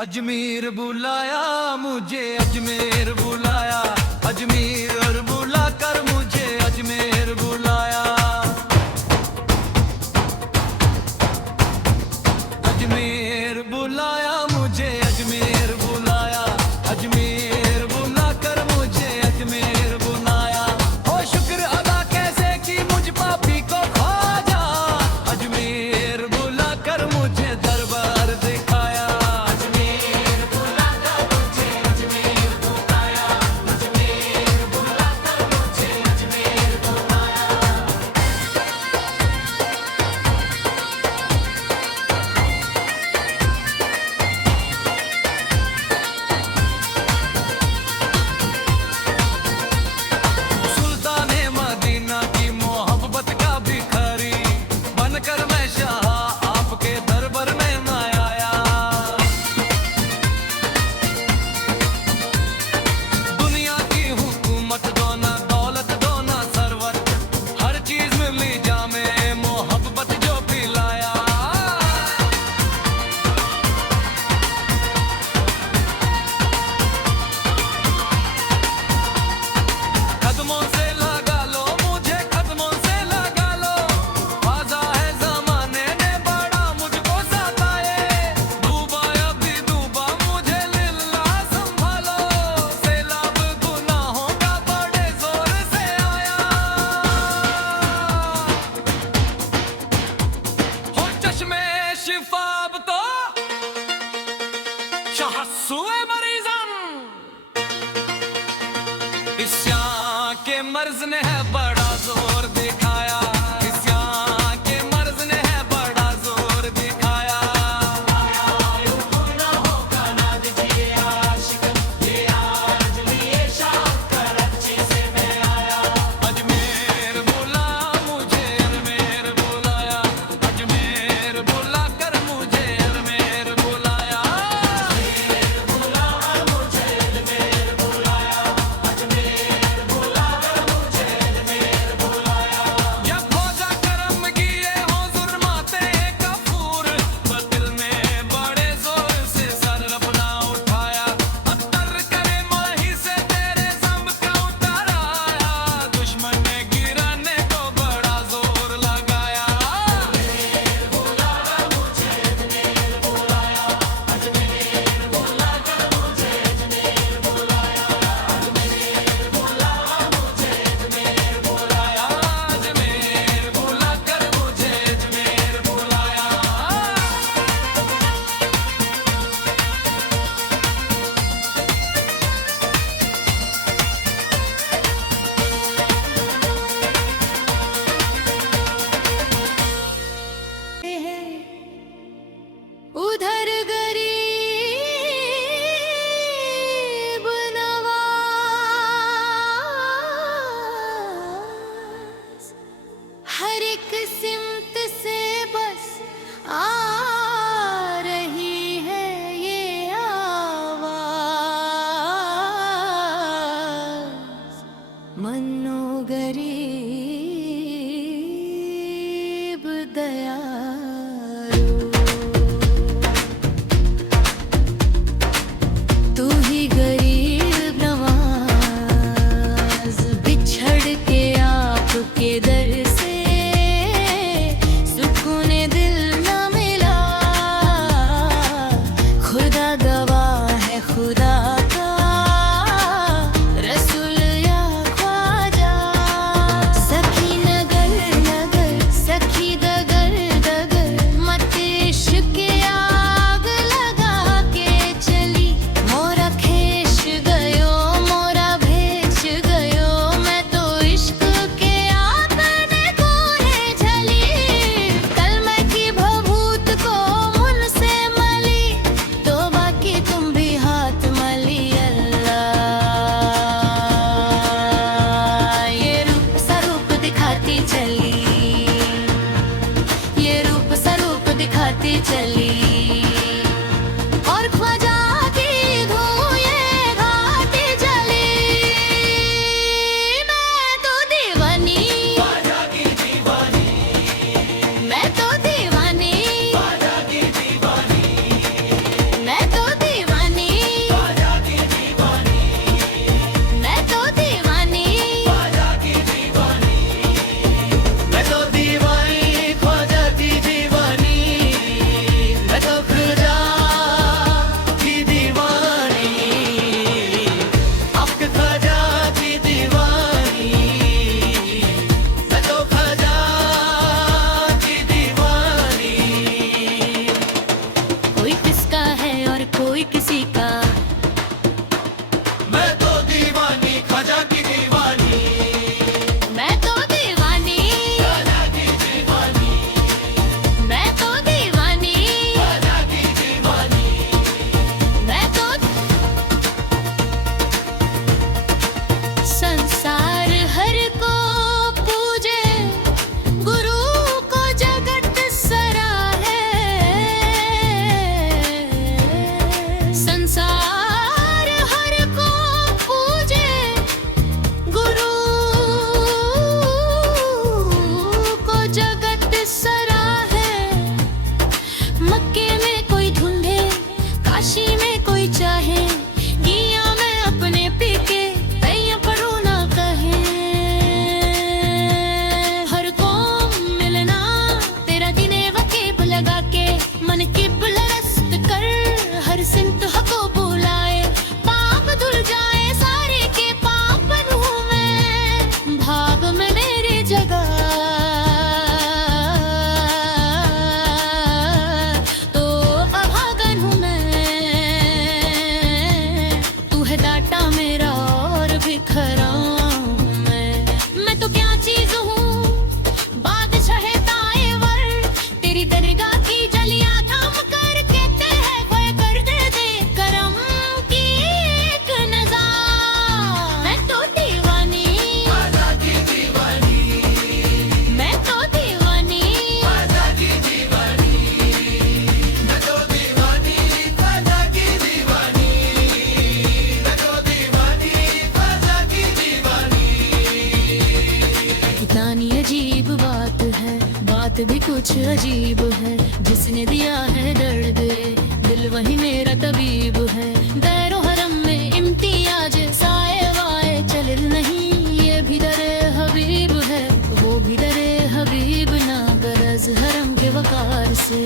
अजमेर बुलाया मुझे, अजमेर बुलाया, अजमेर बुला कर मुझे अजमेर बुलाया। अजमेर बुलाया मुझे, अजमेर बुलाया, अजमेर बुला कर मुझे अजमेर बुलाया। ओ शुक्र अदा कैसे की मुझ पापी को ख्वाजा, अजमेर बुला कर मुझे दरबार दिखाया। अजमेर बुला कर मुझे अजमेर बुलाया, अजमेर बुला कर मुझे अजमेर बुलाया। सुल्ताने मदीना की मोहब्बत का भिखारी बनकर मैं शाह आपके दरबार में मैं आया। दुनिया की हुकूमत दो ना, दौलत दो ना, सरवत हर चीज मिली जामे मोहब्बत जो पिलाया। कदमों से लगा लो मुझे, कदमों से लगा लो, बाजा है जमाने ने बड़ा मुझको सताए। डूबा अभी डूबा मुझे लिल्ला संभालो, सैलाब गुनाहों का बड़े जोर से आया। हो चश्मे शिफाब तो शहसुए मरीजन, इस यहाँ के मर्ज ने है बड़ा जोर दिखाया, इस यहाँ के मर्ज ने है बड़ा जोर दिखाया। अजमेर बुला मुझे अजमेर बुलाया, अजमेर बुला कर मुझे अजमेर बुलाया। अजमेर बुला मुझे अजमेर बुलाया, अजमेर बुला कर मुझे कोई किसी का। मैं तो दीवानी ख्वाजा की दीवानी, मैं तो दीवानी, ख्वाजा की दीवानी, मैं तो दीवानी, ख्वाजा की दीवानी। मैं तो संसार हर को पूजे, गुरु को जगत सराहे। संसार हर को पूजे, गुरु को जगत सराहे। मक्के में कोई ढूंढे, काशी में कोई चाहे, गिया में अपने पी के तैया पढ़ो ना कहे। हर को मिलना तेरा दिने वकीब लगा के, मन की बुलरस्त कर हर सिंत हको बुलाए। पाप धुल जाए सारे के पाप बनूं मैं, भाग में मेरी जगह तो अभागन हूँ मैं। तू है डाटा मेरा और बिखरा हूँ मैं तो क्या चीज हूँ, बादशाह ताएवर। तेरी दरगाह की जलियां थाम कर कहते हैं वह कर दे करम की एक नज़र। मैं तो दीवानी, ख्वाजा की दीवानी, मैं तो दीवानी, ख्वाजा की दीवानी। मैं तो दीवानी ख्वाजा की दीवानी, मैं तो दीवानी ख्वाजा की दीवानी। कितनी अजीब बात है, बात भी कुछ अजीब है। जिसने दिया है दर्द दिल वही मेरा तबीब है। दैरो हरम में इम्तियाज साए वाए चल नहीं, ये भी दरे हबीब है वो भी दरे हबीब। ना गरज हरम के वकार से,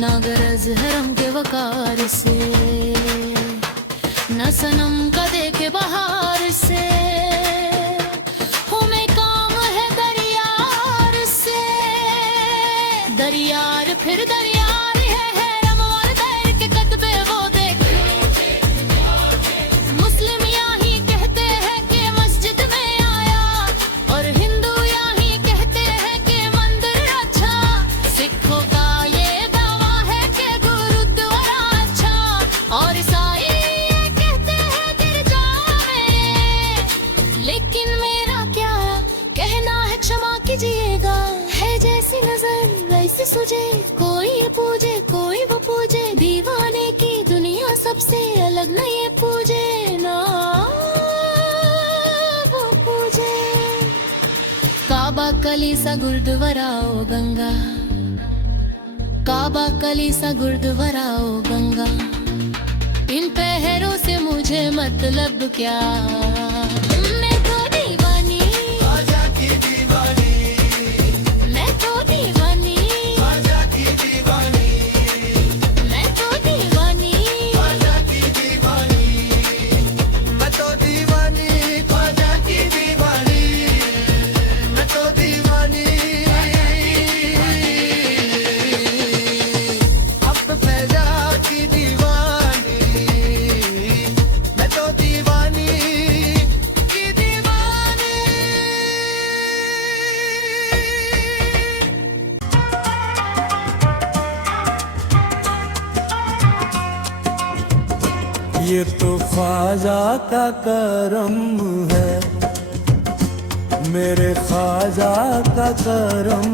ना गरज हरम के वकार से, न सनम का देखे बहार से। हमें काम है दरियार से, दरियार फिर दरियार है रमवार दैर के कतबे वो देख। मुस्लिम यहाँ कहते हैं कि मस्जिद में आया, और हिंदू यहाँ कहते हैं कि मंदिर अच्छा। सिखों का ये दावा है कि गुरुद्वारा अच्छा, और ईसाई ये कहते हैं गिरजा में। लेकिन मेरा क्या कहना है क्षमा कीजिएगा, है जैसी नजर वैसे सुझे। कोई ये पूजे कोई वो पूजे, दीवाने की दुनिया सबसे अलग न ये पूजे ना वो पूजे। काबा कलीसा गुरुद्वारा ओ गंगा, काबा कलीसा गुरुद्वारा ओ गंगा। इन पहरों से मुझे मतलब क्या, मैं तो दीवानी, ख्वाजा की दीवानी, मैं तो दीवानी, ख्वाजा की दीवानी, मैं तो दीवानी, ख्वाजा की दीवानी। मैं तो दीवानी ख्वाजा की दीवानी, मैं तो दीवानी। अब फैजा की दीवानी, मैं तो दीवानी की दीवानी। ये तो ख्वाजा का करम है, मेरे ख्वाजा का करम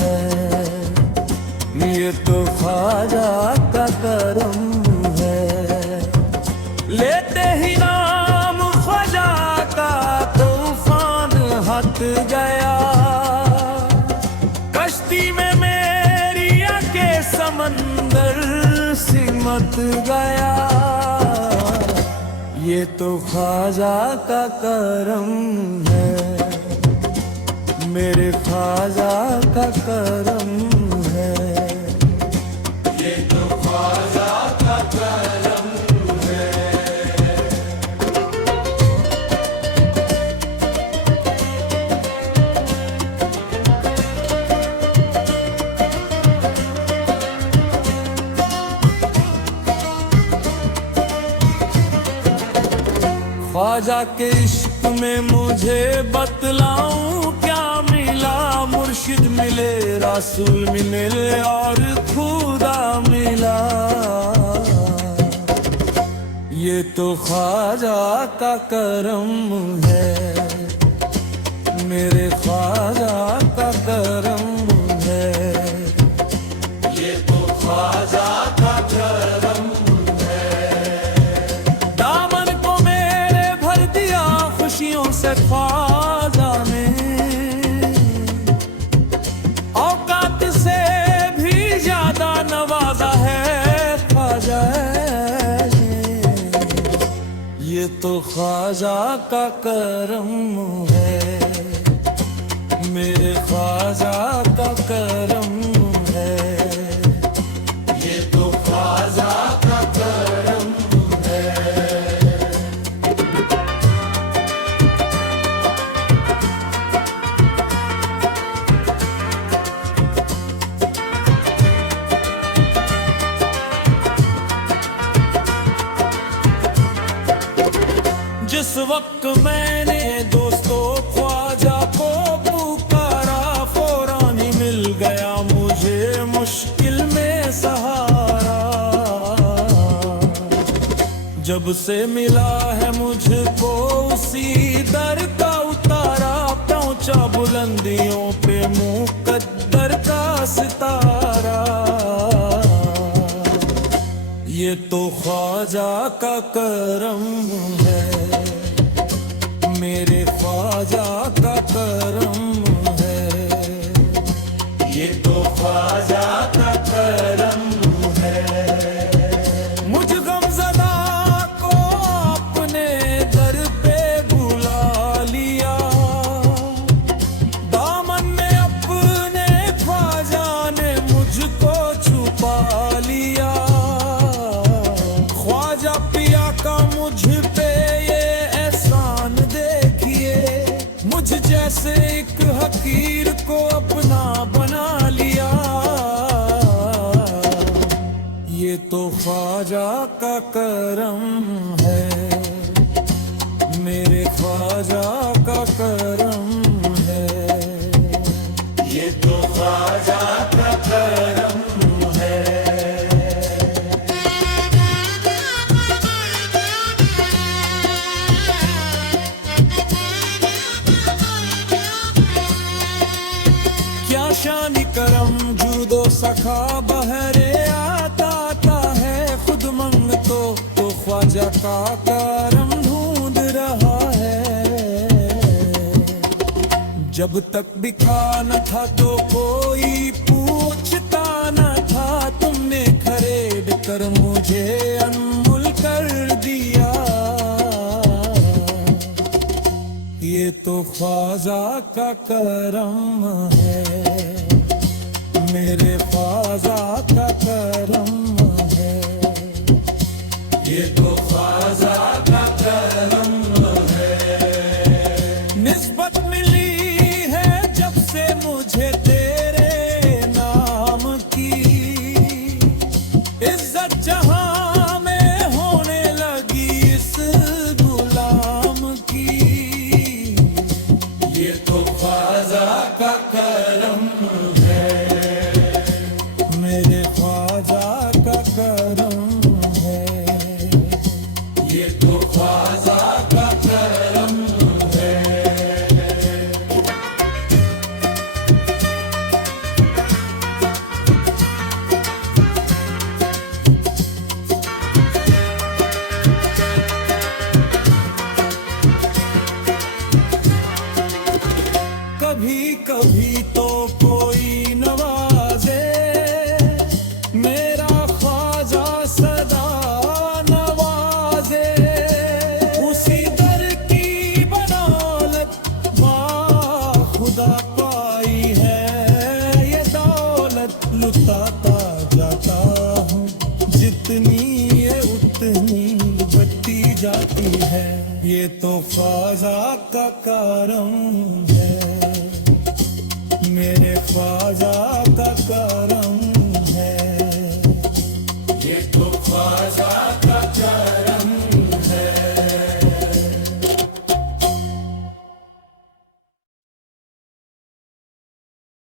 है। ये तो ख्वाजा का करम है, लेते ही नाम ख्वाजा का तूफान हट गया। कश्ती में मेरी आके समंदर सिमट गया। ये तो ख्वाजा का करम है, मेरे ख्वाजा का करम है। ये तो ख्वाजा का करम है। ख्वाजा के इश्क में मुझे बतलाऊं क्या मिला, मुर्शिद मिले, रसूल मिले और खुदा मिला। ये तो ख्वाजा का करम है, मेरे ख्वाजा का करम है। ये तो ख्वाजा का करम है। दामन को मेरे भर दिया खुशियों से ख्वाजा ने, औकात से भी ज्यादा नवाजा है ख्वाजा ने। ये तो ख्वाजा का करम है, मेरे ख्वाजा का करम है। ये तो ख्वाजा का करम है। जिस वक्त मैंने दोस्तों ख्वाजा को पुकारा, फौरन ही मिल गया मुझे मुश्किल में सहारा। जब से मिला है मुझको उसी दर का उतारा, पहुंचा बुलंदियों पे मुकद्दर का सितारा। ये तो ख्वाजा का करम है, मेरे ख्वाजा का करम है। ये तो ख्वाजा का करम है। मुझ गमज़दा को अपने दर पे बुला लिया, दामन में अपने ख्वाजा ने मुझको छुपा लिया। ख्वाजा पिया का मुझ पे ये एहसान देखिए, मुझ जैसे एक हकीर को अपना बना लिया। ये तो ख्वाजा का करम है, मेरे ख्वाजा का करम है। ये तो ख्वाजा का करम है। शानी करम जुदो सखा बहरे आता है, खुद मंग तो ख्वाजा का करम ढूंढ रहा है। जब तक बिखा न था तो कोई पूछता न था, तुमने खरीद कर मुझे अनमोल कर दिया। ये तो ख्वाजा का करम है, मेरे ख्वाजा का करम है। ये तो ख्वाजा का करम है। निस्बत मिली है जब से मुझे तेरे नाम की, इज्जत जहां में होने लगी इस गुलाम की। ये तो ख्वाजा का करम है, मेरे ख्वाजा का करम है। ये तो ख्वाजा का करम है। कभी कभी तो कोई नवाजे, मेरा ख्वाजा सदा नवाजे। उसी दर की बदौलत खुदा पाई है ये दौलत। लुटाता जाता हूँ जितनी ये उतनी बढ़ती जाती है। ये तो ख्वाजा का करम है, मेरे ख्वाजा का करम है। ये तो ख्वाजा